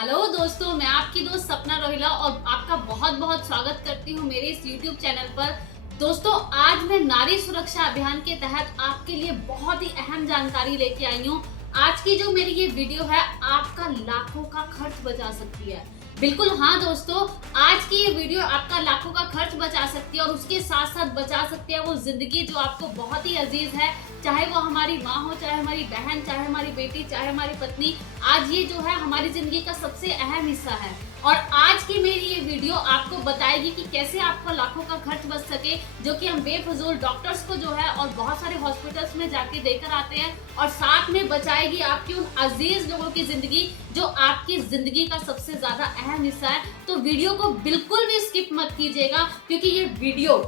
Hello दोस्तों, मैं आपकी दोस्त सपना रोहिला और आपका बहुत बहुत स्वागत करती हूँ मेरे इस YouTube चैनल पर। दोस्तों, आज मैं नारी सुरक्षा अभियान के तहत आपके लिए बहुत ही अहम जानकारी लेके आई हूँ। आज की जो मेरी ये वीडियो है आपका लाखों का खर्च बचा सकती है। बिल्कुल हाँ दोस्तों, आज की ये वीडियो आपका लाखों का खर्च बचा सकती है और उसके साथ साथ बचा सकती है वो जिंदगी जो आपको बहुत ही अजीज है, चाहे वो हमारी माँ हो, चाहे हमारी बहन, चाहे हमारी बेटी, चाहे हमारी पत्नी। आज ये जो है हमारी जिंदगी का सबसे अहम हिस्सा है और आज की मेरी ये वीडियो आपको बताएगी कि कैसे आपका लाखों का खर्च बच सके, जो कि हम बेफजूल डॉक्टर्स को जो है और बहुत सारे हॉस्पिटल्स में जाके देकर आते हैं, और साथ में बचाएगी आपकी उन अजीज लोगों की जिंदगी जो आपकी जिंदगी का सबसे ज्यादा अहम हिस्सा है। तो वीडियो को बिल्कुल भी स्किप मत कीजिएगा, क्योंकि ये वीडियो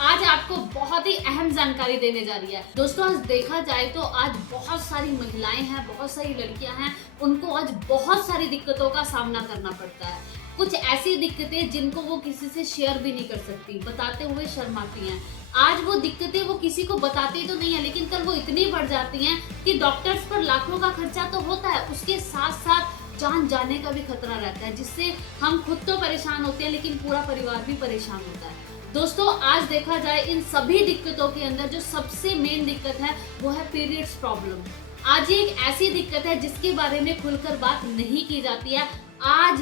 आज आपको बहुत ही अहम जानकारी देने जा रही है। दोस्तों, आज देखा जाए तो आज बहुत सारी महिलाएं हैं, बहुत सारी लड़कियां हैं, उनको आज बहुत सारी दिक्कतों का सामना करना पड़ता है। कुछ ऐसी दिक्कतें जिनको वो किसी से शेयर भी नहीं कर सकती, बताते हुए शर्माती हैं। आज वो दिक्कतें वो किसी को बताती तो नहीं है, लेकिन कल वो इतनी बढ़ जाती हैं कि डॉक्टर्स पर लाखों का खर्चा तो होता है, उसके साथ साथ जान जाने का भी खतरा रहता है, जिससे हम खुद तो परेशान होते हैं लेकिन पूरा परिवार भी परेशान होता है। दोस्तों, आज देखा जाए इन सभी दिक्कतों के अंदर जो सबसे मेन दिक्कत है वो है पीरियड्स प्रॉब्लम। आज ये एक ऐसी दिक्कत है जिसके बारे में खुलकर बात नहीं की जाती है। आज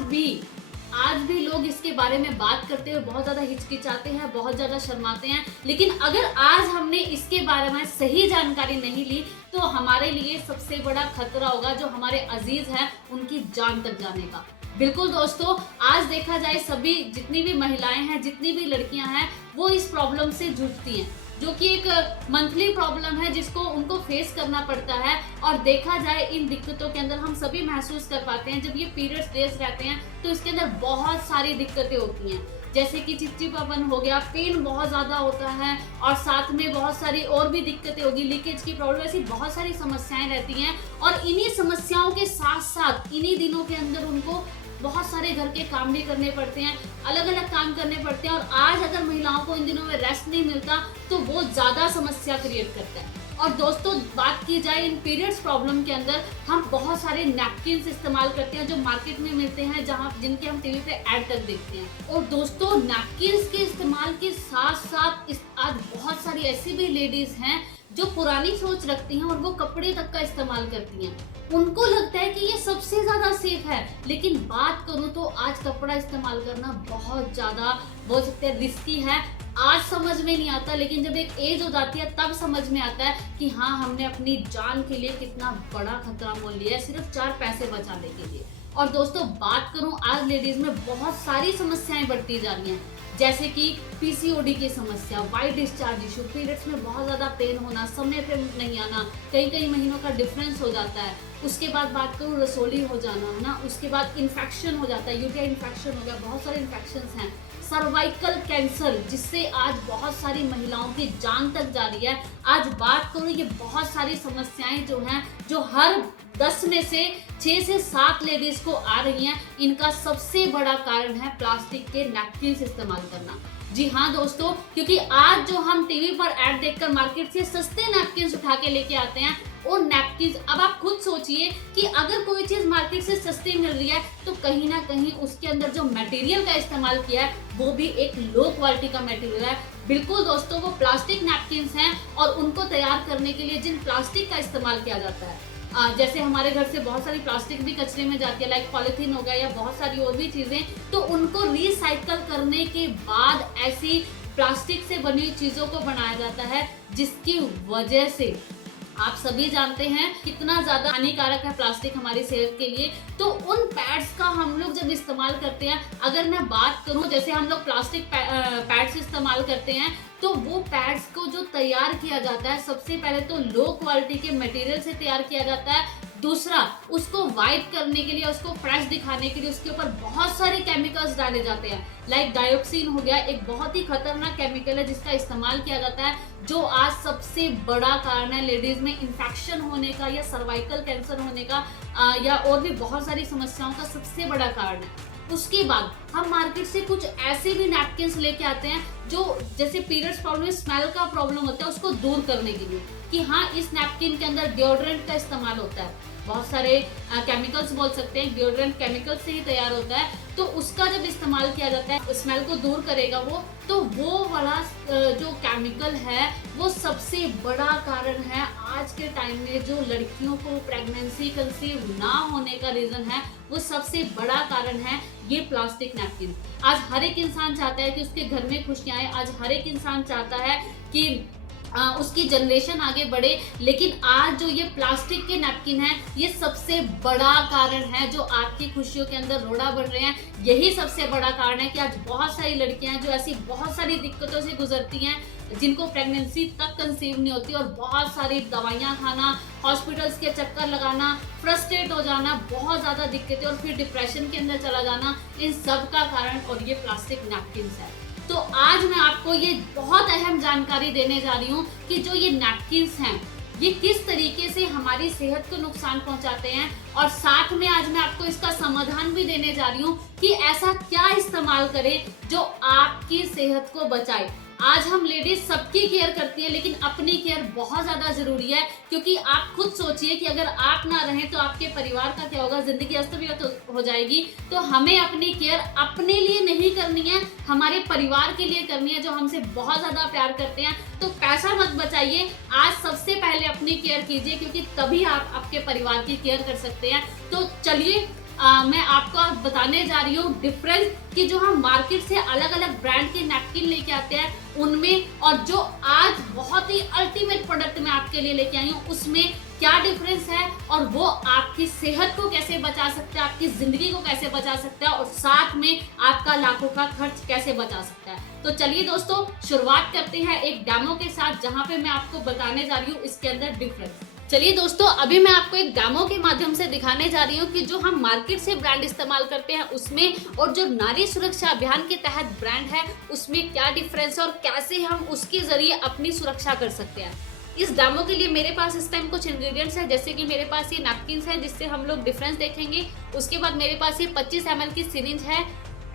भी लोग इसके बारे में बात करते हुए बहुत ज्यादा हिचकिचाते हैं, बहुत ज्यादा शर्माते हैं। लेकिन अगर आज हमने इसके बारे में सही जानकारी नहीं ली तो हमारे लिए सबसे बड़ा खतरा होगा जो हमारे अजीज हैं उनकी जान तक जाने का। बिल्कुल दोस्तों, आज देखा जाए सभी जितनी भी महिलाएं हैं, जितनी भी लड़कियां हैं, वो इस प्रॉब्लम से जूझती हैं, जो कि एक मंथली प्रॉब्लम है जिसको उनको फेस करना पड़ता है। और देखा जाए इन दिक्कतों के अंदर हम सभी महसूस कर पाते हैं, जब ये पीरियड्स डेज रहते हैं तो इसके अंदर बहुत सारी दिक्कतें होती हैं, जैसे कि चिपचिपापन हो गया, पेन बहुत ज्यादा होता है और साथ में बहुत सारी और भी दिक्कतें होगी, लीकेज की प्रॉब्लम, ऐसी बहुत सारी समस्याएं रहती हैं। और इन्हीं समस्याओं के साथ साथ इन्हीं दिनों के अंदर उनको बहुत सारे घर के काम भी करने पड़ते हैं, अलग अलग काम करने पड़ते हैं। और आज अगर महिलाओं को इन दिनों में रेस्ट नहीं मिलता तो वो ज्यादा समस्या क्रिएट करता है। और दोस्तों, बात की जाए इन पीरियड्स प्रॉब्लम के अंदर, हम बहुत सारे नैपकिन्स इस्तेमाल करते हैं जो मार्केट में मिलते हैं, जिनके हम टीवी पे ऐड तक देखते हैं। और दोस्तों, नैपकिन्स के इस्तेमाल के साथ साथ आज बहुत सारी ऐसी भी लेडीज हैं जो पुरानी सोच रखती हैं और वो कपड़े तक का इस्तेमाल करती हैं। उनको लगता है कि ये सबसे ज्यादा सेफ है, लेकिन बात करूं तो आज कपड़ा इस्तेमाल करना बहुत ज्यादा बोल सकते हैं रिस्की है। आज समझ में नहीं आता, लेकिन जब एक एज हो जाती है तब समझ में आता है कि हाँ, हमने अपनी जान के लिए कितना बड़ा खतरा मोल लिया है सिर्फ 4 पैसे बचाने के लिए। और दोस्तों, बात करूं आज लेडीज में बहुत सारी समस्याएं बढ़ती जा रही हैं, जैसे कि पीसीओडी की समस्या, वाइट डिस्चार्ज इशू, पीरियड्स में बहुत ज्यादा पेन होना, समय पे नहीं आना, कई महीनों का डिफरेंस हो जाता है। उसके बाद बात करूँ रसोली हो जाना, है ना, उसके बाद इन्फेक्शन हो जाता है, यूटीआई इन्फेक्शन हो गया, बहुत सारे इन्फेक्शंस हैं, सर्वाइकल कैंसर, जिससे आज बहुत सारी महिलाओं की जान तक जा रही है। आज बात करूँ, ये बहुत सारी समस्याएं जो हैं, जो हर 10 में से 6 से 7 लेडीज को आ रही हैं, इनका सबसे बड़ा कारण है प्लास्टिक के नैपकिन्स इस्तेमाल करना। जी हाँ दोस्तों, क्योंकि आज जो हम टीवी पर ऐड देखकर मार्केट से सस्ते नैपकिन्स उठा के लेके आते हैं, वो नैपकिन्स, अब आप खुद सोचिए कि अगर कोई चीज मार्केट से सस्ती मिल रही है तो कहीं ना कहीं उसके अंदर जो मटेरियल का इस्तेमाल किया है वो भी एक लो क्वालिटी का मटेरियल है। बिल्कुल दोस्तों, वो प्लास्टिक नैपकिन्स हैं और उनको तैयार करने के लिए जिन प्लास्टिक का इस्तेमाल किया जाता है, जैसे हमारे घर से बहुत सारी प्लास्टिक भी कचरे में जाती है, लाइक पॉलिथीन हो गया या बहुत सारी और भी चीजें, तो उनको रिसाइकल करने के बाद ऐसी प्लास्टिक से बनी हुई चीजों को बनाया जाता है, जिसकी वजह से आप सभी जानते हैं कितना ज्यादा हानिकारक है प्लास्टिक हमारी सेहत के लिए। तो उन पैड्स का हम लोग जब इस्तेमाल करते हैं, अगर मैं बात करूं, जैसे हम लोग प्लास्टिक पैड्स इस्तेमाल करते हैं, तो वो पैड्स को जो तैयार किया जाता है, सबसे पहले तो लो क्वालिटी के मटेरियल से तैयार किया जाता है। दूसरा, उसको वाइट करने के लिए, उसको फ्रेश दिखाने के लिए उसके ऊपर बहुत सारे केमिकल्स डाले जाते हैं, लाइक डायोक्सिन हो गया, एक बहुत ही खतरनाक केमिकल है जिसका इस्तेमाल किया जाता है, जो आज सबसे बड़ा कारण है लेडीज में इन्फेक्शन होने का या सर्वाइकल कैंसर होने का, या और भी बहुत सारी समस्याओं का सबसे बड़ा कारण है। उसके बाद हम मार्केट से कुछ ऐसे भी नैपकिन्स लेके आते हैं जो जैसे पीरियड्स प्रॉब्लम में स्मेल का प्रॉब्लम होता है उसको दूर करने के लिए, कि हाँ, इस नैपकिन के अंदर डिओड्रेंट का इस्तेमाल होता है। बहुत सारे केमिकल्स बोल सकते हैं, डिओड्रेंट केमिकल से ही तैयार होता है, तो उसका जब इस्तेमाल किया जाता है स्मेल को दूर करेगा वो, तो वो वाला जो केमिकल है वो सबसे बड़ा कारण है आज के टाइम में जो लड़कियों को प्रेगनेंसी कंसीव ना होने का रीजन है, वो सबसे बड़ा कारण है ये प्लास्टिक नैपकिन। आज हर एक इंसान चाहता है कि उसके घर में खुशियां आए, आज हर एक इंसान चाहता है कि उसकी जनरेशन आगे बढ़े, लेकिन आज जो ये प्लास्टिक के नैपकिन है ये सबसे बड़ा कारण है जो आपकी खुशियों के अंदर रोड़ा बढ़ रहे हैं। यही सबसे बड़ा कारण है कि आज बहुत सारी लड़कियां हैं जो ऐसी बहुत सारी दिक्कतों से गुजरती हैं, जिनको प्रेगनेंसी तक कंसीव नहीं होती, और बहुत सारी दवाइयां खाना, हॉस्पिटल्स के चक्कर लगाना, फ्रस्ट्रेट हो जाना, बहुत ज़्यादा दिक्कतें और फिर डिप्रेशन के अंदर चला जाना, इन सब का कारण और ये प्लास्टिक नैपकिन है। तो आज मैं आपको ये बहुत अहम जानकारी देने जा रही हूँ कि जो ये नैपकिन्स हैं ये किस तरीके से हमारी सेहत को नुकसान पहुंचाते हैं, और साथ में आज मैं आपको इसका समाधान भी देने जा रही हूँ कि ऐसा क्या इस्तेमाल करें जो आपकी सेहत को बचाए। आज हम लेडीज सबकी केयर करती है, लेकिन अपनी केयर बहुत ज़्यादा ज़रूरी है, क्योंकि आप खुद सोचिए कि अगर आप ना रहें तो आपके परिवार का क्या होगा, ज़िंदगी अस्त व्यस्त हो जाएगी। तो हमें अपनी केयर अपने लिए नहीं करनी है, हमारे परिवार के लिए करनी है जो हमसे बहुत ज़्यादा प्यार करते हैं। तो पैसा मत बचाइए, आज सबसे पहले अपनी केयर कीजिए, क्योंकि तभी आप आपके परिवार की केयर कर सकते हैं। तो चलिए मैं आपको बताने जा रही हूँ डिफरेंस कि जो हम मार्केट से अलग अलग ब्रांड के नैपकिन लेके आते हैं उनमें, और जो आज बहुत ही अल्टीमेट प्रोडक्ट मैं आपके लिए लेके आई हूँ उसमें क्या डिफरेंस है, और वो आपकी सेहत को कैसे बचा सकता है, आपकी जिंदगी को कैसे बचा सकता है, और साथ में आपका लाखों का खर्च कैसे बचा सकता है। तो चलिए दोस्तों शुरुआत करते हैं एक डेमो के साथ, जहाँ पे मैं आपको बताने जा रही हूँ इसके अंदर डिफरेंस। चलिए दोस्तों अभी मैं आपको एक डेमो के माध्यम से दिखाने जा रही हूँ कि जो हम मार्केट से ब्रांड इस्तेमाल करते हैं उसमें और जो नारी सुरक्षा अभियान के तहत ब्रांड है उसमें क्या डिफरेंस है और कैसे हम उसके जरिए अपनी सुरक्षा कर सकते हैं। इस डेमो के लिए मेरे पास इस टाइम कुछ इंग्रेडिएंट्स हैं, जैसे कि मेरे पास ये नैपकिन्स हैं जिससे हम लोग डिफरेंस देखेंगे। उसके बाद मेरे पास ये 25 ml की सिरिंज है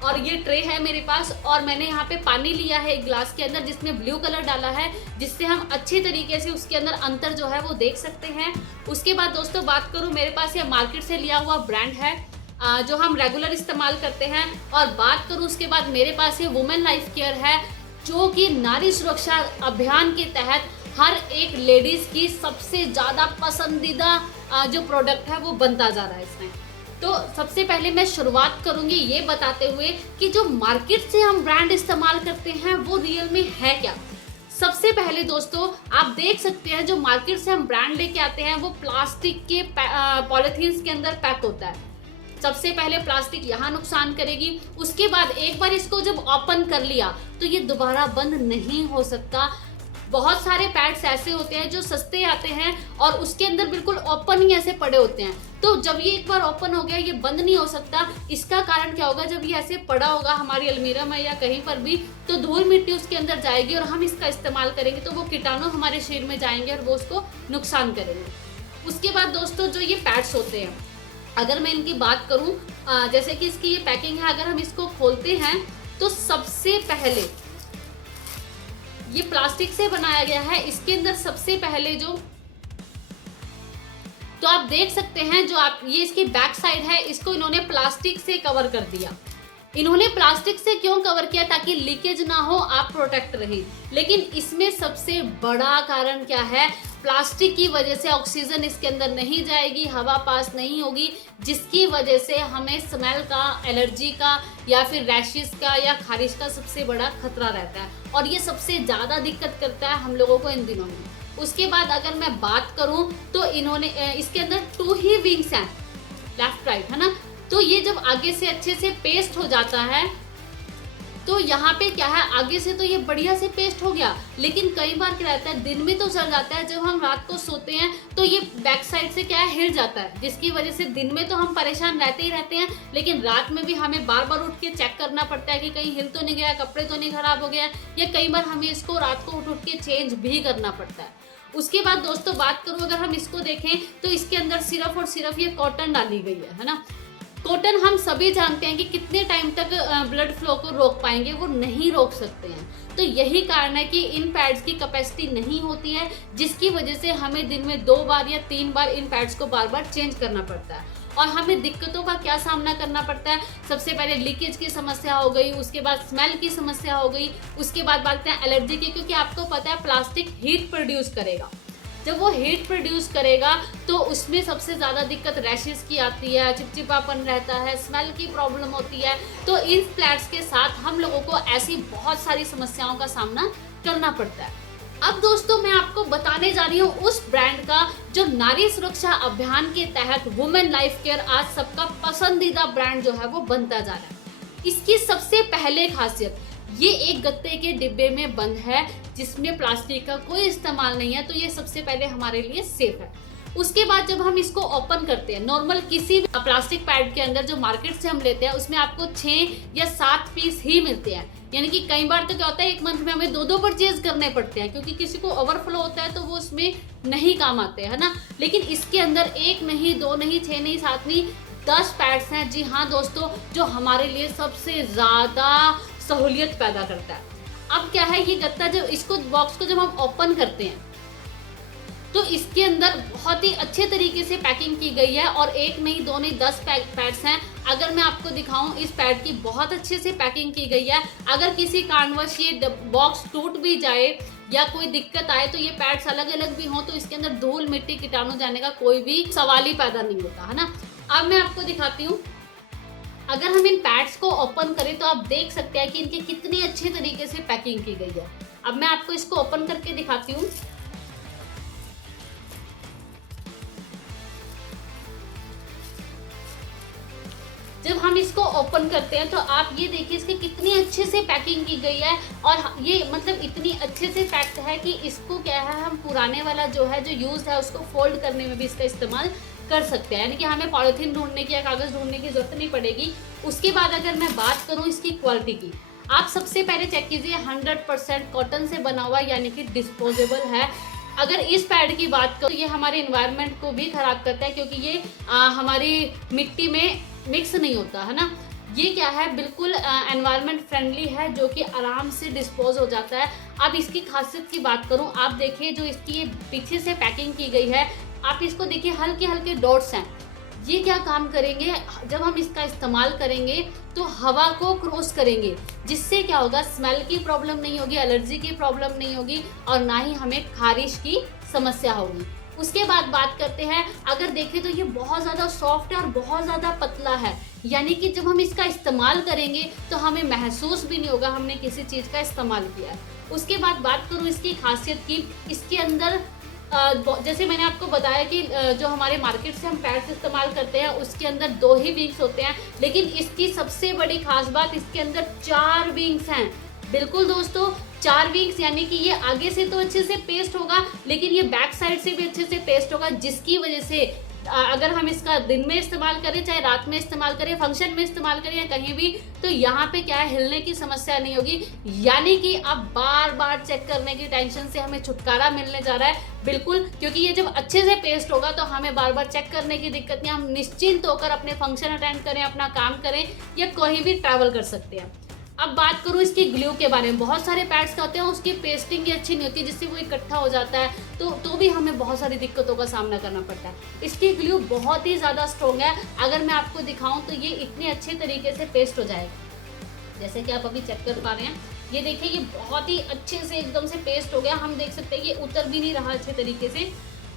और ये ट्रे है मेरे पास, और मैंने यहाँ पे पानी लिया है एक ग्लास के अंदर जिसमें ब्लू कलर डाला है, जिससे हम अच्छी तरीके से उसके अंदर अंतर जो है वो देख सकते हैं। उसके बाद दोस्तों बात करूँ, मेरे पास ये मार्केट से लिया हुआ ब्रांड है जो हम रेगुलर इस्तेमाल करते हैं। और बात करूँ उसके बाद मेरे पास ये वुमेन लाइफ केयर है जो कि नारी सुरक्षा अभियान के तहत हर एक लेडीज की सबसे ज़्यादा पसंदीदा जो प्रोडक्ट है वो बनता जा रहा है इसमें। तो सबसे पहले मैं शुरुआत करूंगी ये बताते हुए कि जो मार्केट से हम ब्रांड इस्तेमाल करते हैं वो रियल में है क्या। सबसे पहले दोस्तों आप देख सकते हैं जो मार्केट से हम ब्रांड लेके आते हैं वो प्लास्टिक के पॉलिथीन्स के अंदर पैक होता है। सबसे पहले प्लास्टिक यहाँ नुकसान करेगी, उसके बाद एक बार इसको जब ओपन कर लिया तो ये दोबारा बंद नहीं हो सकता। बहुत सारे पैड्स ऐसे होते हैं जो सस्ते आते हैं और उसके अंदर बिल्कुल ओपन ही ऐसे पड़े होते हैं, तो जब ये एक बार ओपन हो गया ये बंद नहीं हो सकता। इसका कारण क्या होगा, जब ये ऐसे पड़ा होगा हमारी अलमीरा में या कहीं पर भी तो धूल मिट्टी उसके अंदर जाएगी और हम इसका इस्तेमाल करेंगे तो वो कीटाणु हमारे शरीर में जाएंगे और वो उसको नुकसान करेंगे। उसके बाद दोस्तों जो ये पैड्स होते हैं, अगर मैं इनकी बात करूँ जैसे कि इसकी ये पैकिंग है, अगर हम इसको खोलते हैं तो सबसे पहले ये प्लास्टिक से बनाया गया है। इसके अंदर सबसे पहले जो तो आप देख सकते हैं जो आप ये इसकी बैक साइड है इसको इन्होंने प्लास्टिक से कवर कर दिया। इन्होंने प्लास्टिक से क्यों कवर किया, ताकि लीकेज ना हो, आप प्रोटेक्ट रहें। लेकिन इसमें सबसे बड़ा कारण क्या है, प्लास्टिक की वजह से ऑक्सीजन इसके अंदर नहीं जाएगी, हवा पास नहीं होगी, जिसकी वजह से हमें स्मेल का, एलर्जी का या फिर रैशेस का या खारिश का सबसे बड़ा खतरा रहता है, और ये सबसे ज़्यादा दिक्कत करता है हम लोगों को इन दिनों में। उसके बाद अगर मैं बात करूं तो इन्होंने इसके अंदर 2 ही विंग्स हैं, लेफ्ट राइट है ना, तो ये जब आगे से अच्छे से पेस्ट हो जाता है तो यहाँ पे क्या है, आगे से तो ये बढ़िया से पेस्ट हो गया, लेकिन कई बार क्या रहता है दिन में तो चल जाता है, जब हम रात को सोते हैं तो ये बैक साइड से क्या है हिल जाता है, जिसकी वजह से दिन में तो हम परेशान रहते ही रहते हैं, लेकिन रात में भी हमें बार बार उठ के चेक करना पड़ता है कि कहीं हिल तो नहीं गया, कपड़े तो नहीं खराब हो गया, या कई बार हमें इसको रात को उठ के चेंज भी करना पड़ता है। उसके बाद दोस्तों बात करूँ अगर हम इसको देखें तो इसके अंदर सिर्फ और सिर्फ ये कॉटन डाली गई है ना। कॉटन हम सभी जानते हैं कि कितने टाइम तक ब्लड फ्लो को रोक पाएंगे, वो नहीं रोक सकते हैं। तो यही कारण है कि इन पैड्स की कैपेसिटी नहीं होती है, जिसकी वजह से हमें दिन में 2 बार या 3 बार इन पैड्स को बार बार चेंज करना पड़ता है। और हमें दिक्कतों का क्या सामना करना पड़ता है? सबसे पहले लीकेज की समस्या हो गई, उसके बाद स्मेल की समस्या हो गई, उसके बाद बात करते हैं एलर्जी की, क्योंकि आपको पता है प्लास्टिक हीट प्रोड्यूस करेगा। जब वो हीट प्रोड्यूस करेगा तो उसमें सबसे ज़्यादा दिक्कत रैशेस की आती है, चिपचिपापन रहता है, स्मेल की प्रॉब्लम होती है। तो इन फ्लैट्स के साथ हम लोगों को ऐसी बहुत सारी समस्याओं का सामना करना पड़ता है। अब दोस्तों मैं आपको बताने जा रही हूँ उस ब्रांड का जो नारी सुरक्षा अभियान के तहत वुमेन लाइफ केयर आज सबका पसंदीदा ब्रांड जो है वो बनता जा रहा है। इसकी सबसे पहले खासियत, ये एक गत्ते के डिब्बे में बंद है जिसमें प्लास्टिक का कोई इस्तेमाल नहीं है, तो ये सबसे पहले हमारे लिए सेफ है। उसके बाद जब हम इसको ओपन करते हैं, नॉर्मल किसी भी प्लास्टिक पैड के अंदर जो मार्केट से हम लेते हैं उसमें आपको 6 या 7 पीस ही मिलते हैं। यानी कि कई बार तो क्या होता है, एक मंथ में हमें 2-2 परचेज करने पड़ते हैं, क्योंकि किसी को ओवरफ्लो होता है तो वो उसमें नहीं काम आते है ना। लेकिन इसके अंदर 1 नहीं, 2 नहीं, 6 नहीं, 7 नहीं, 10 पैड्स हैं। जी हाँ दोस्तों, जो हमारे लिए सबसे ज़्यादा सहूलियत पैदा करता है। अब क्या है, ये गत्ता जब इसको बॉक्स को जब हम ओपन करते हैं तो इसके अंदर बहुत ही अच्छे तरीके से पैकिंग की गई है, और 1 नहीं, 2 नहीं, 10 पैड्स हैं। अगर मैं आपको दिखाऊं, इस पैड की बहुत अच्छे से पैकिंग की गई है। अगर किसी कारणवश ये बॉक्स टूट भी जाए या कोई दिक्कत आए तो ये पैड्स अलग अलग भी हों तो इसके अंदर धूल मिट्टी कीटाणु जाने का कोई भी सवाल ही पैदा नहीं होता है ना। अब मैं आपको दिखाती हूँ, अगर हम इन पैड्स को ओपन करें तो आप देख सकते हैं कि इनके कितनी अच्छे तरीके से पैकिंग की गई है। अब मैं आपको इसको ओपन करके दिखाती हूँ। जब हम इसको ओपन करते हैं तो आप ये देखिए इसके कितनी अच्छे से पैकिंग की गई है, और ये मतलब इतनी अच्छे से पैक्ड है कि इसको क्या है, हम पुराने वाला जो है, जो यूज है, उसको फोल्ड करने में भी इसका इस्तेमाल कर सकते हैं। यानी कि हमें पॉलिथीन ढूंढने की या कागज़ ढूंढने की जरूरत नहीं पड़ेगी। उसके बाद अगर मैं बात करूँ इसकी क्वालिटी की, आप सबसे पहले चेक कीजिए 100% कॉटन से बना हुआ, यानी कि डिस्पोजेबल है। अगर इस पैड की बात करूँ, ये हमारे इन्वायरमेंट को भी खराब करता है, क्योंकि ये हमारी मिट्टी में मिक्स नहीं होता है ना। ये क्या है, बिल्कुल एनवायरनमेंट फ्रेंडली है, जो कि आराम से डिस्पोज हो जाता है। अब इसकी खासियत की बात करूं, आप देखिए जो इसकी पीछे से पैकिंग की गई है, आप इसको देखिए, हल्के हल्के डॉट्स हैं। ये क्या काम करेंगे, जब हम इसका इस्तेमाल करेंगे तो हवा को क्रॉस करेंगे, जिससे क्या होगा, स्मेल की प्रॉब्लम नहीं होगी, एलर्जी की प्रॉब्लम नहीं होगी, और ना ही हमें खारिश की समस्या होगी। उसके बाद बात करते हैं, अगर देखें तो ये बहुत ज़्यादा सॉफ्ट है और बहुत ज़्यादा पतला है, यानी कि जब हम इसका इस्तेमाल करेंगे तो हमें महसूस भी नहीं होगा हमने किसी चीज़ का इस्तेमाल किया है। उसके बाद बात करूँ इसकी खासियत की, इसके अंदर जैसे मैंने आपको बताया कि जो हमारे मार्केट से हम पैड्स इस्तेमाल करते हैं उसके अंदर 2 ही विंग्स होते हैं, लेकिन इसकी सबसे बड़ी खास बात, इसके अंदर 4 विंग्स हैं। बिल्कुल दोस्तों, 4 विंग्स, यानी कि ये आगे से तो अच्छे से पेस्ट होगा, लेकिन ये बैक साइड से भी अच्छे से पेस्ट होगा, जिसकी वजह से अगर हम इसका दिन में इस्तेमाल करें, चाहे रात में इस्तेमाल करें, फंक्शन में इस्तेमाल करें या कहीं भी, तो यहाँ पे क्या है, हिलने की समस्या नहीं होगी। यानी कि अब बार बार चेक करने की टेंशन से हमें छुटकारा मिलने जा रहा है। बिल्कुल, क्योंकि ये जब अच्छे से पेस्ट होगा तो हमें बार बार चेक करने की दिक्कत नहीं, हम निश्चिंत होकर अपने फंक्शन अटेंड करें, अपना काम करें या कहीं भी ट्रैवल कर सकते हैं। अब बात करूँ इसकी ग्लू के बारे में, बहुत सारे पैड्स का होते हैं उसकी पेस्टिंग भी अच्छी नहीं होती, जिससे वो इकट्ठा हो जाता है, तो भी हमें बहुत सारी दिक्कतों का सामना करना पड़ता है। इसकी ग्लू बहुत ही ज़्यादा स्ट्रॉन्ग है, अगर मैं आपको दिखाऊं तो ये इतने अच्छे तरीके से पेस्ट हो जाएगा, जैसे कि आप अभी चेक कर पा रहे हैं। ये देखिए, ये बहुत ही अच्छे से एकदम से पेस्ट हो गया, हम देख सकते हैं ये उतर भी नहीं रहा अच्छे तरीके से।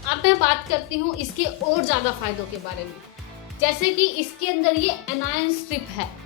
अब मैं बात करती हूँ इसके और ज़्यादा फायदों के बारे में, जैसे कि इसके अंदर ये एनायन स्ट्रिप है।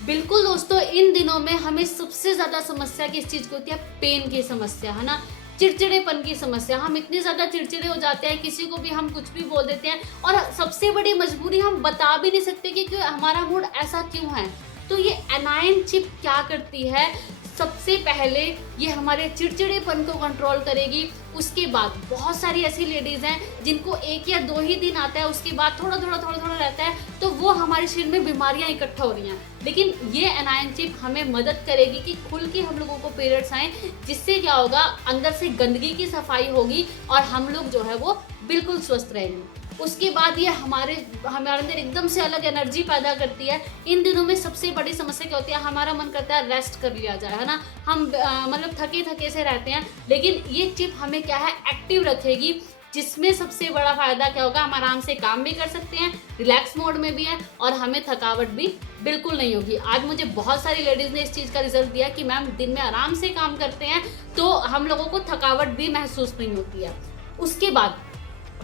बिल्कुल दोस्तों, इन दिनों में हमें सबसे ज़्यादा समस्या किस चीज़ की होती है, पेन की समस्या है ना, चिड़चिड़ेपन की समस्या। हम इतने ज़्यादा चिड़चिड़े हो जाते हैं, किसी को भी हम कुछ भी बोल देते हैं, और सबसे बड़ी मजबूरी, हम बता भी नहीं सकते कि हमारा मूड ऐसा क्यों है। तो ये एनायन चिप क्या करती है, सबसे पहले ये हमारे चिड़चिड़ेपन को कंट्रोल करेगी। उसके बाद बहुत सारी ऐसी लेडीज़ हैं जिनको 1 या 2 ही दिन आता है, उसके बाद थोड़ा थोड़ा रहता है, तो वो हमारे शरीर में बीमारियां इकट्ठा हो रही हैं। लेकिन ये एनायन चिप हमें मदद करेगी कि खुल के हम लोगों को पीरियड्स आए, जिससे क्या होगा, अंदर से गंदगी की सफाई होगी और हम लोग जो है वो बिल्कुल स्वस्थ रहेंगे। उसके बाद ये हमारे अंदर एकदम से अलग एनर्जी पैदा करती है। इन दिनों में सबसे बड़ी समस्या क्या होती है, हमारा मन करता है रेस्ट कर लिया जाए, है ना, हम मतलब थके थके से रहते हैं। लेकिन ये चिप हमें क्या है, एक्टिव रखेगी, जिसमें सबसे बड़ा फायदा क्या होगा, हम आराम से काम भी कर सकते हैं, रिलैक्स मोड में भी है, और हमें थकावट भी बिल्कुल नहीं होगी। आज मुझे बहुत सारी लेडीज ने इस चीज़ का रिजल्ट दिया कि मैम दिन में आराम से काम करते हैं तो हम लोगों को थकावट भी महसूस नहीं होती है। उसके बाद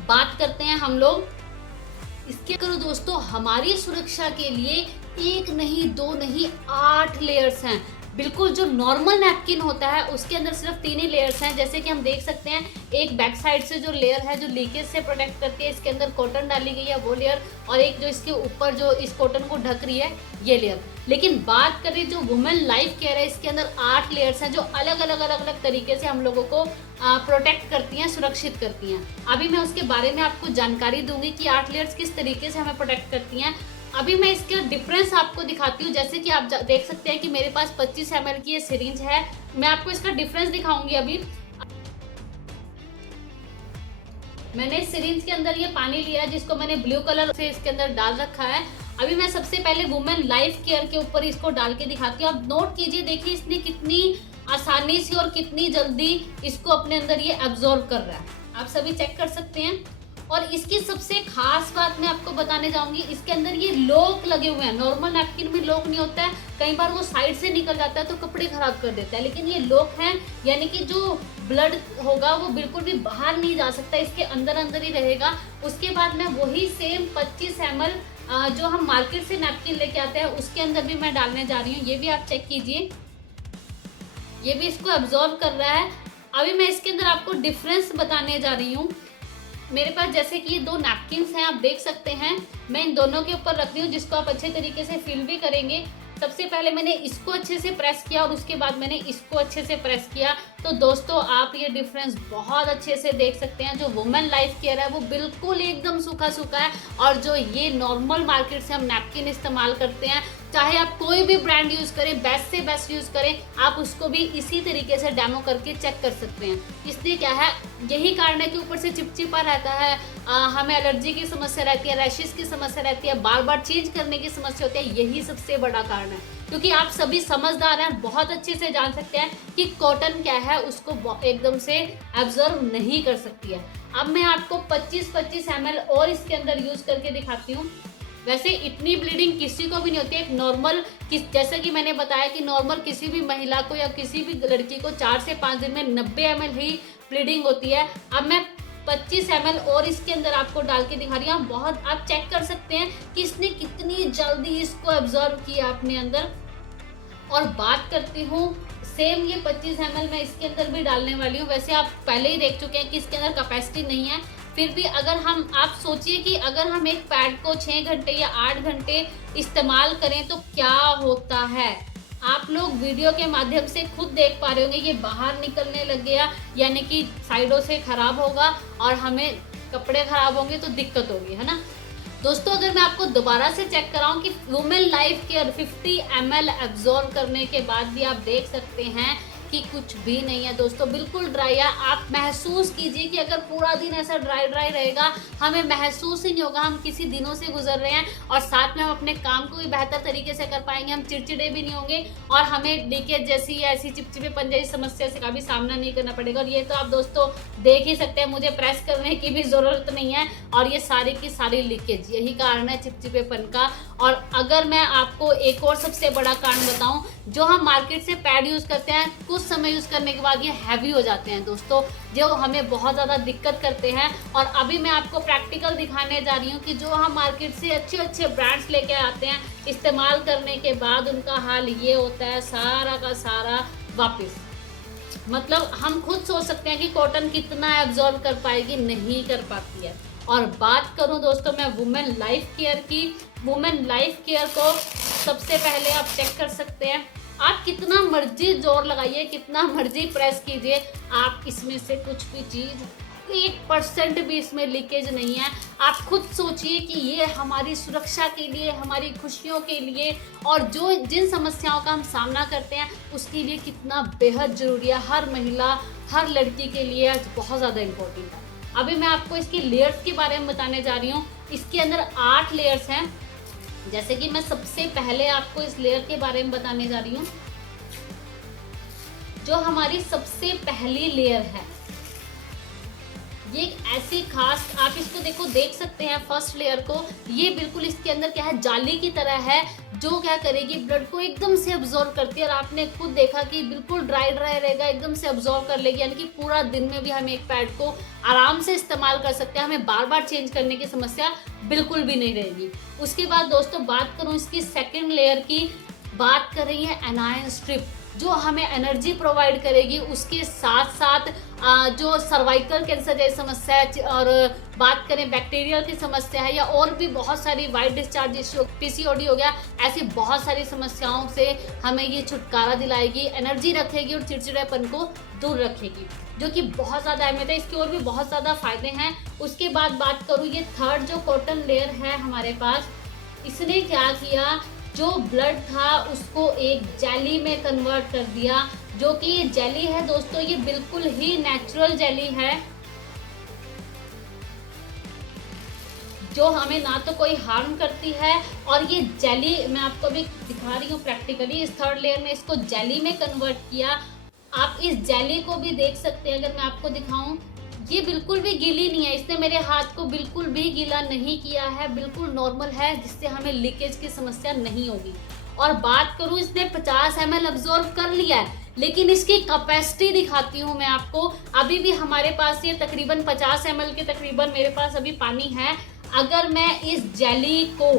बात करते हैं हम लोग इसके करो दोस्तों, हमारी सुरक्षा के लिए 1 नहीं 2 नहीं 8 लेयर्स हैं। बिल्कुल जो नॉर्मल नैपकिन होता है उसके अंदर सिर्फ 3 ही लेयर्स हैं, जैसे कि हम देख सकते हैं। एक बैक साइड से जो लेयर है जो लीकेज से प्रोटेक्ट करती है, इसके अंदर कॉटन डाली गई है वो लेयर, और एक जो इसके ऊपर जो इस कॉटन को ढक रही है ये लेयर। लेकिन बात करें जो वुमेन लाइफ केयर है, इसके अंदर 8 लेयर्स हैं जो अलग अलग तरीके से हम लोगों को प्रोटेक्ट करती हैं, सुरक्षित करती हैं। अभी मैं उसके बारे में आपको जानकारी दूंगी कि 8 लेयर्स किस तरीके से हमें प्रोटेक्ट करती हैं। अभी मैं इसका डिफरेंस आपको दिखाती हूँ। जैसे कि आप देख सकते हैं कि मेरे पास 25 ml की ये सिरिंज है, मैं आपको इसका डिफरेंस दिखाऊंगी। अभी मैंने इस सिरिंज के अंदर ये पानी लिया है जिसको मैंने ब्लू कलर से इसके अंदर डाल रखा है। अभी मैं सबसे पहले वुमेन लाइफ केयर के ऊपर इसको डाल के दिखाती हूँ। आप नोट कीजिए, देखिए इसने कितनी आसानी से और कितनी जल्दी इसको अपने अंदर ये एब्जॉर्ब कर रहा है, आप सभी चेक कर सकते हैं। और इसकी सबसे खास बात मैं आपको बताने जाऊंगी, इसके अंदर ये लॉक लगे हुए हैं। नॉर्मल नैपकिन में लॉक नहीं होता है, कई बार वो साइड से निकल जाता है तो कपड़े खराब कर देता है, लेकिन ये लॉक है, यानी कि जो ब्लड होगा वो बिल्कुल भी बाहर नहीं जा सकता, इसके अंदर अंदर ही रहेगा। उसके बाद मैं वही सेम 25 ml जो हम मार्केट से नैपकिन लेके आते हैं उसके अंदर भी मैं डालने जा रही हूँ। ये भी आप चेक कीजिए, ये भी इसको एब्जॉर्ब कर रहा है। अभी मैं इसके अंदर आपको डिफरेंस बताने जा रही हूँ। मेरे पास जैसे कि ये 2 नैपकिन्स हैं, आप देख सकते हैं। मैं इन दोनों के ऊपर रख रही हूँ जिसको आप अच्छे तरीके से फील भी करेंगे। सबसे पहले मैंने इसको अच्छे से प्रेस किया और उसके बाद मैंने इसको अच्छे से प्रेस किया। तो दोस्तों आप ये डिफरेंस बहुत अच्छे से देख सकते हैं। जो वुमेन लाइफ केयर है वो बिल्कुल एकदम सूखा सूखा है, और जो ये नॉर्मल मार्केट से हम नैपकिन इस्तेमाल करते हैं, चाहे आप कोई भी ब्रांड यूज़ करें, बेस्ट से बेस्ट यूज़ करें, आप उसको भी इसी तरीके से डेमो करके चेक कर सकते हैं। इसलिए क्या है, यही कारण है कि ऊपर से चिपचिपा रहता है, हमें एलर्जी की समस्या रहती है, रैशेस की समस्या रहती है, बार बार चेंज करने की समस्या होती है। यही सबसे बड़ा कारण है, क्योंकि आप सभी समझदार हैं, बहुत अच्छे से जान सकते हैं कि कॉटन क्या है, उसको एकदम से एब्जॉर्ब नहीं कर सकती है। अब मैं आपको 25 ml और इसके अंदर यूज़ करके दिखाती हूँ। वैसे इतनी ब्लीडिंग किसी को भी नहीं होती है। एक नॉर्मल जैसा कि मैंने बताया कि नॉर्मल किसी भी महिला को या किसी भी लड़की को 4 से 5 दिन में 90 ml ही ब्लीडिंग होती है। अब मैं 25 ml और इसके अंदर आपको डाल के दिखा रही हूँ। बहुत आप चेक कर सकते हैं कि इसने कितनी जल्दी इसको एब्जॉर्ब किया अपने अंदर। और बात करती हूँ सेम ये 25 ml मैं इसके अंदर भी डालने वाली हूँ। वैसे आप पहले ही देख चुके हैं कि इसके अंदर कैपेसिटी नहीं है, फिर भी अगर आप सोचिए कि अगर हम एक पैड को 6 घंटे या 8 घंटे इस्तेमाल करें तो क्या होता है। आप लोग वीडियो के माध्यम से खुद देख पा रहे होंगे, ये बाहर निकलने लग गया, यानी कि साइडों से खराब होगा और हमें कपड़े खराब होंगे तो दिक्कत होगी, है ना दोस्तों। अगर मैं आपको दोबारा से चेक कराऊं कि women life care 50 ml absorb करने के बाद भी आप देख सकते हैं कि कुछ भी नहीं है दोस्तों, बिल्कुल ड्राई है। आप महसूस कीजिए कि अगर पूरा दिन ऐसा ड्राई रहेगा, हमें महसूस ही नहीं होगा हम किसी दिनों से गुजर रहे हैं, और साथ में हम अपने काम को भी बेहतर तरीके से कर पाएंगे, हम चिड़चिड़े भी नहीं होंगे, और हमें लीकेज जैसी या ऐसी चिपचिपेपन जैसी समस्या से का भी सामना नहीं करना पड़ेगा। और ये तो आप दोस्तों देख ही सकते हैं, मुझे प्रेस करने की भी ज़रूरत नहीं है, और ये सारी की सारी लीकेज यही कारण है चिपचिपेपन का। और अगर मैं आपको एक और सबसे बड़ा कारण बताऊँ, जो हम मार्केट से पैड यूज़ करते हैं, कुछ समय यूज़ करने के बाद ये हैवी हो जाते हैं दोस्तों, जो हमें बहुत ज़्यादा दिक्कत करते हैं। और अभी मैं आपको प्रैक्टिकल दिखाने जा रही हूँ कि जो हम मार्केट से अच्छे अच्छे ब्रांड्स लेके आते हैं, इस्तेमाल करने के बाद उनका हाल ये होता है सारा का सारा वापस। मतलब हम खुद सोच सकते हैं कि कॉटन कितना एब्जॉर्ब कर पाएगी, नहीं कर पाती है। और बात करूं दोस्तों मैं वुमेन लाइफ केयर की, वुमेन लाइफ केयर को सबसे पहले आप चेक कर सकते हैं, आप कितना मर्जी जोर लगाइए, कितना मर्जी प्रेस कीजिए, आप इसमें से कुछ भी चीज़ 1% भी इसमें लीकेज नहीं है। आप खुद सोचिए कि ये हमारी सुरक्षा के लिए, हमारी खुशियों के लिए, और जो जिन समस्याओं का हम सामना करते हैं उसके लिए कितना बेहद ज़रूरी है। हर महिला, हर लड़की के लिए आज बहुत ज़्यादा इम्पोर्टेंट है। अभी मैं आपको इसकी लेयर्स के बारे में बताने जा रही हूँ। इसके अंदर 8 लेयर्स हैं। जैसे कि मैं सबसे पहले आपको इस लेयर के बारे में बताने जा रही हूँ। जो हमारी सबसे पहली लेयर है, ये एक ऐसी खास, आप इसको देखो, देख सकते हैं फर्स्ट लेयर को। ये बिल्कुल इसके अंदर क्या है, जाली की तरह है, जो क्या करेगी, ब्लड को एकदम से अब्जॉर्व करती है। और आपने खुद देखा कि बिल्कुल ड्राई रहेगा, एकदम से अब्जॉर्व कर लेगी। यानी कि पूरा दिन में भी हम एक पैड को आराम से इस्तेमाल कर सकते हैं, हमें बार बार चेंज करने की समस्या बिल्कुल भी नहीं रहेगी। उसके बाद दोस्तों बात करूँ इसकी सेकेंड लेयर की, बात कर रही है एनायन स्ट्रिप, जो हमें एनर्जी प्रोवाइड करेगी। उसके साथ साथ जो सर्वाइकल कैंसर जैसी समस्या है, और बात करें बैक्टीरियल की समस्या है, या और भी बहुत सारी वाइट डिस्चार्ज इश्यू, पीसीओडी हो गया, ऐसी बहुत सारी समस्याओं से हमें ये छुटकारा दिलाएगी, एनर्जी रखेगी और चिड़चिड़ेपन को दूर रखेगी, जो कि बहुत ज़्यादा अहमियत है। इसके और भी बहुत ज़्यादा फायदे हैं। उसके बाद बात करूँ, ये थर्ड जो कॉटन लेयर है हमारे पास, इसने क्या किया, जो ब्लड था उसको एक जेली में कन्वर्ट कर दिया। जो कि ये जेली है दोस्तों, ये बिल्कुल ही नेचुरल जेली है, जो हमें ना तो कोई हार्म करती है। और ये जेली मैं आपको अभी दिखा रही हूँ प्रैक्टिकली, इस थर्ड लेयर में इसको जेली में कन्वर्ट किया। आप इस जेली को भी देख सकते हैं, अगर मैं आपको दिखाऊं, ये बिल्कुल भी गीली नहीं है, इसने मेरे हाथ को बिल्कुल भी गीला नहीं किया है, बिल्कुल नॉर्मल है, जिससे हमें लीकेज की समस्या नहीं होगी। और बात करूं, इसने 50 ml अब्जॉर्व कर लिया है, लेकिन इसकी कैपेसिटी दिखाती हूं मैं आपको। अभी भी हमारे पास ये तकरीबन 50 ml के तकरीबन मेरे पास अभी पानी है। अगर मैं इस जेली को,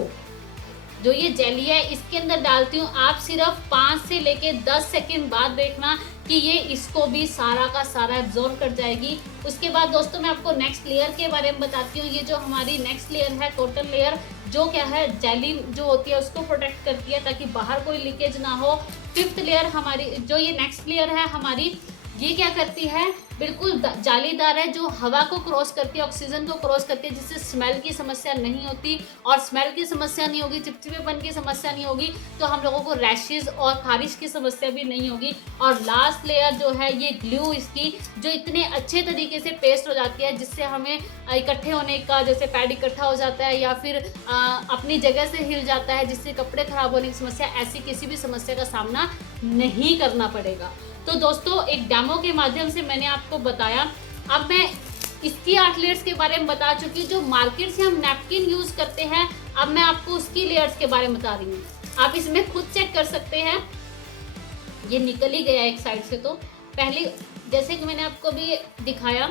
जो ये जेली है, इसके अंदर डालती हूँ, आप सिर्फ 5 से लेके 10 सेकेंड बाद देखना कि ये इसको भी सारा का सारा एब्जॉर्ब कर जाएगी। उसके बाद दोस्तों मैं आपको नेक्स्ट लेयर के बारे में बताती हूँ। ये जो हमारी नेक्स्ट लेयर है, कॉटन लेयर, जो क्या है, जेली जो होती है उसको प्रोटेक्ट करती है ताकि बाहर कोई लीकेज ना हो। फिफ्थ लेयर हमारी, जो ये नेक्स्ट लेयर है हमारी, ये क्या करती है, बिल्कुल जालीदार है, जो हवा को क्रॉस करती है, ऑक्सीजन को क्रॉस करती है, जिससे स्मेल की समस्या नहीं होती। और स्मेल की समस्या नहीं होगी, चिपचिपेपन की समस्या नहीं होगी, तो हम लोगों को रैशेज और खारिश की समस्या भी नहीं होगी। और लास्ट लेयर जो है, ये ग्लू इसकी, जो इतने अच्छे तरीके से पेस्ट हो जाती है, जिससे हमें इकट्ठे होने का, जैसे पैड इकट्ठा हो जाता है या फिर अपनी जगह से हिल जाता है, जिससे कपड़े खराब होने की समस्या, ऐसी किसी भी समस्या का सामना नहीं करना पड़ेगा। तो दोस्तों एक डेमो के माध्यम से मैंने आपको बताया। अब मैं इसकी 8 लेयर्स के बारे में बता चुकी। जो मार्केट से हम नैपकिन यूज करते हैं, अब मैं आपको उसकी लेयर्स के बारे में बता रही हूँ। आप इसमें खुद चेक कर सकते हैं, ये निकल ही गया एक साइड से। तो पहले जैसे कि मैंने आपको भी दिखाया,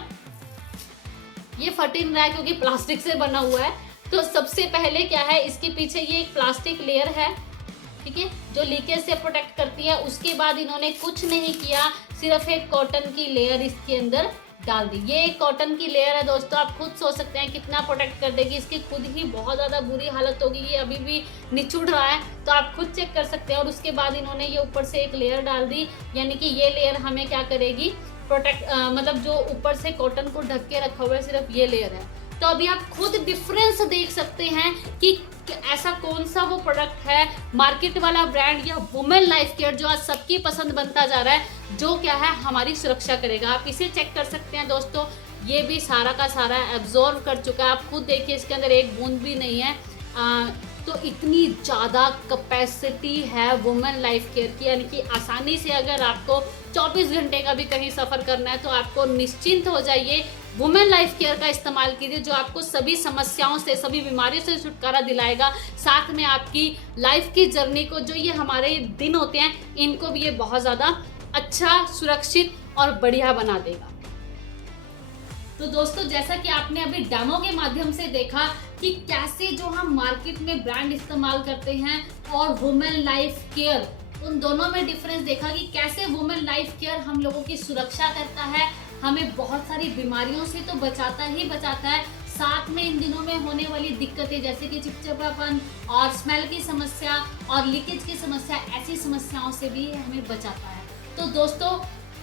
ये फट नहीं रहा है क्योंकि प्लास्टिक से बना हुआ है। तो सबसे पहले क्या है, इसके पीछे ये एक प्लास्टिक लेयर है, ठीक है, जो लीकेज से प्रोटेक्ट करती है। उसके बाद इन्होंने कुछ नहीं किया, सिर्फ एक कॉटन की लेयर इसके अंदर डाल दी। ये एक कॉटन की लेयर है दोस्तों, आप खुद सोच सकते हैं कितना प्रोटेक्ट कर देगी। इसकी खुद ही बहुत ज़्यादा बुरी हालत होगी, ये अभी भी निचुड़ रहा है, तो आप खुद चेक कर सकते हैं। और उसके बाद इन्होंने ये ऊपर से एक लेयर डाल दी, यानी कि ये लेयर हमें क्या करेगी, प्रोटेक्ट, मतलब जो ऊपर से कॉटन को ढक के रखा हुआ है, सिर्फ ये लेयर है। तो अभी आप खुद डिफरेंस देख सकते हैं कि ऐसा कौन सा वो प्रोडक्ट है, मार्केट वाला ब्रांड या वुमेन लाइफ केयर, जो आज सबकी पसंद बनता जा रहा है, जो क्या है हमारी सुरक्षा करेगा। आप इसे चेक कर सकते हैं दोस्तों, ये भी सारा का सारा एब्जॉर्ब कर चुका है। आप खुद देखिए, इसके अंदर एक बूंद भी नहीं है। तो इतनी ज़्यादा कैपेसिटी है वुमेन लाइफ केयर की, यानी कि आसानी से अगर आपको 24 घंटे का भी कहीं सफ़र करना है, तो आपको निश्चिंत हो जाइए, वुमेन लाइफ केयर का इस्तेमाल कीजिए, जो आपको सभी समस्याओं से, सभी बीमारियों से छुटकारा दिलाएगा। साथ में आपकी लाइफ की जर्नी को, जो ये हमारे दिन होते हैं, इनको भी ये बहुत ज़्यादा अच्छा, सुरक्षित और बढ़िया बना देगा। तो दोस्तों जैसा कि आपने अभी डेमो के माध्यम से देखा कि कैसे जो हम मार्केट में ब्रांड इस्तेमाल करते हैं और वुमेन लाइफ केयर, उन दोनों में डिफरेंस देखा कि कैसे वुमेन लाइफ केयर हम लोगों की सुरक्षा करता है, हमें बहुत सारी बीमारियों से तो बचाता ही बचाता है, साथ में इन दिनों में होने वाली दिक्कतें जैसे कि चिपचिपापन और स्मेल की समस्या और लीकेज की समस्या, ऐसी समस्याओं से भी हमें बचाता है। तो दोस्तों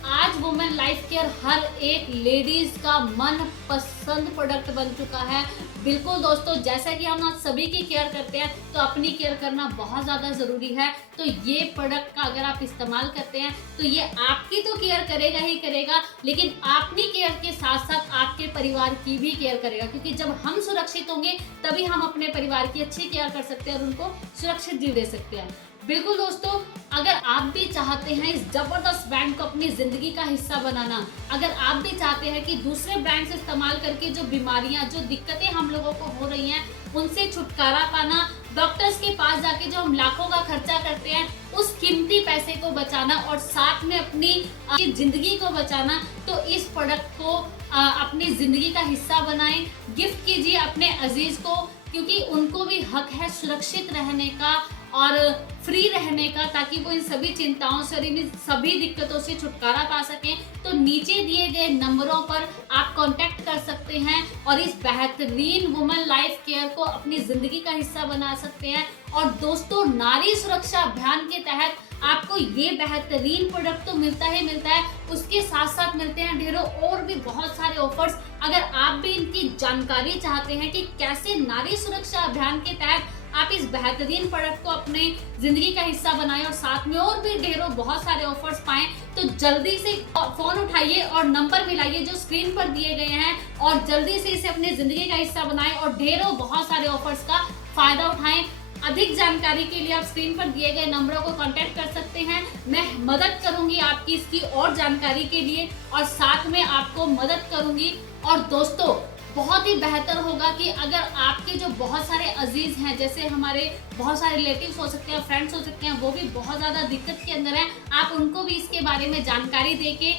आज वुमेन लाइफ केयर हर एक लेडीज का मन पसंद प्रोडक्ट बन चुका है। बिल्कुल दोस्तों, जैसा कि हम आज सभी की केयर करते हैं तो अपनी केयर करना बहुत ज़्यादा ज़रूरी है। तो ये प्रोडक्ट का अगर आप इस्तेमाल करते हैं तो ये आपकी तो केयर करेगा ही करेगा, लेकिन अपनी केयर के साथ साथ आपके परिवार की भी केयर करेगा, क्योंकि जब हम सुरक्षित होंगे तभी हम अपने परिवार की अच्छी केयर कर सकते हैं और उनको सुरक्षित जीव दे सकते हैं। बिल्कुल दोस्तों, अगर आप भी चाहते हैं इस जबरदस्त ब्रांड को अपनी जिंदगी का हिस्सा बनाना, अगर आप भी चाहते हैं कि दूसरे ब्रांड्स इस्तेमाल करके जो बीमारियां, जो दिक्कतें हम लोगों को हो रही हैं उनसे छुटकारा पाना, डॉक्टर्स के पास जाके जो हम लाखों का खर्चा करते हैं उस कीमती पैसे को बचाना और साथ में अपनी जिंदगी को बचाना, तो इस प्रोडक्ट को अपनी जिंदगी का हिस्सा बनाएं। गिफ्ट कीजिए अपने अजीज को, क्योंकि उनको भी हक है सुरक्षित रहने का और फ्री रहने का, ताकि वो इन सभी चिंताओं से और इन सभी दिक्कतों से छुटकारा पा सकें। तो नीचे दिए गए नंबरों पर आप कांटेक्ट कर सकते हैं और इस बेहतरीन वुमेन लाइफ केयर को अपनी जिंदगी का हिस्सा बना सकते हैं। और दोस्तों, नारी सुरक्षा अभियान के तहत आपको ये बेहतरीन प्रोडक्ट तो मिलता है, उसके साथ साथ मिलते हैं ढेरों और भी बहुत सारे ऑफर्स। अगर आप भी इनकी जानकारी चाहते हैं कि कैसे नारी सुरक्षा अभियान के तहत आप इस बेहतरीन प्रोडक्ट को अपने जिंदगी का हिस्सा बनाएं और साथ में और भी ढेरों बहुत सारे ऑफर्स पाएं, तो जल्दी से फोन उठाइए और नंबर मिलाइए जो स्क्रीन पर दिए गए हैं और जल्दी से इसे अपनी जिंदगी का हिस्सा बनाएं और ढेरों बहुत सारे ऑफर्स का फायदा उठाएं। अधिक जानकारी के लिए आप स्क्रीन पर दिए गए नंबरों को कांटेक्ट कर सकते हैं। मैं मदद करूंगी आपकी इसकी और जानकारी के लिए और साथ में आपको मदद करूंगी। और दोस्तों, बहुत ही बेहतर होगा कि अगर आपके जो बहुत सारे अजीज हैं, जैसे हमारे बहुत सारे रिलेटिव्स हो सकते हैं, फ्रेंड्स हो सकते हैं, वो भी बहुत ज़्यादा दिक्कत के अंदर हैं, आप उनको भी इसके बारे में जानकारी देके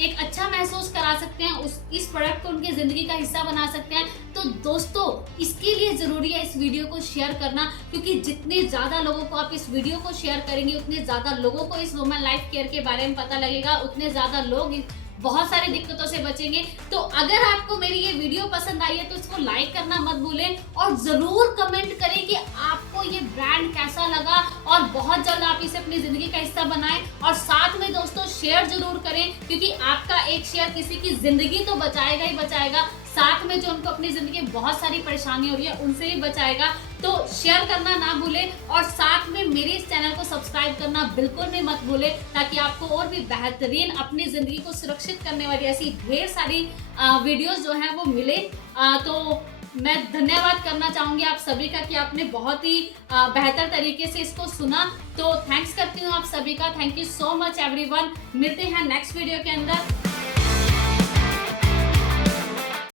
एक अच्छा महसूस करा सकते हैं, इस प्रोडक्ट को उनकी ज़िंदगी का हिस्सा बना सकते हैं। तो दोस्तों, इसके लिए ज़रूरी है इस वीडियो को शेयर करना, क्योंकि जितने ज़्यादा लोगों को आप इस वीडियो को शेयर करेंगे उतने ज़्यादा लोगों को इस वुमेन लाइफ केयर के बारे में पता लगेगा, उतने ज़्यादा लोग बहुत सारी दिक्कतों से बचेंगे। तो अगर आपको मेरी ये वीडियो पसंद आई है तो इसको लाइक करना मत भूलें और जरूर कमेंट करें कि आपको ये ब्रांड कैसा लगा, और बहुत जल्द आप इसे अपनी जिंदगी का हिस्सा बनाएं। और साथ में दोस्तों शेयर जरूर करें, क्योंकि आपका एक शेयर किसी की जिंदगी तो बचाएगा ही बचाएगा, साथ में जो उनको अपनी जिंदगी में बहुत सारी परेशानी हो रही है उनसे भी बचाएगा। तो शेयर करना ना भूलें और साथ में मेरे इस चैनल को सब्सक्राइब करना बिल्कुल भी मत भूलें, ताकि आपको और भी बेहतरीन अपनी जिंदगी को सुरक्षित करने वाली ऐसी ढेर सारी वीडियोस जो हैं वो मिले। तो मैं धन्यवाद करना चाहूंगी आप सभी का कि आपने बहुत ही बेहतर तरीके से इसको सुना। तो थैंक्स करती हूँ आप सभी का। Thank you so much everyone. मिलते हैं नेक्स्ट वीडियो के अंदर।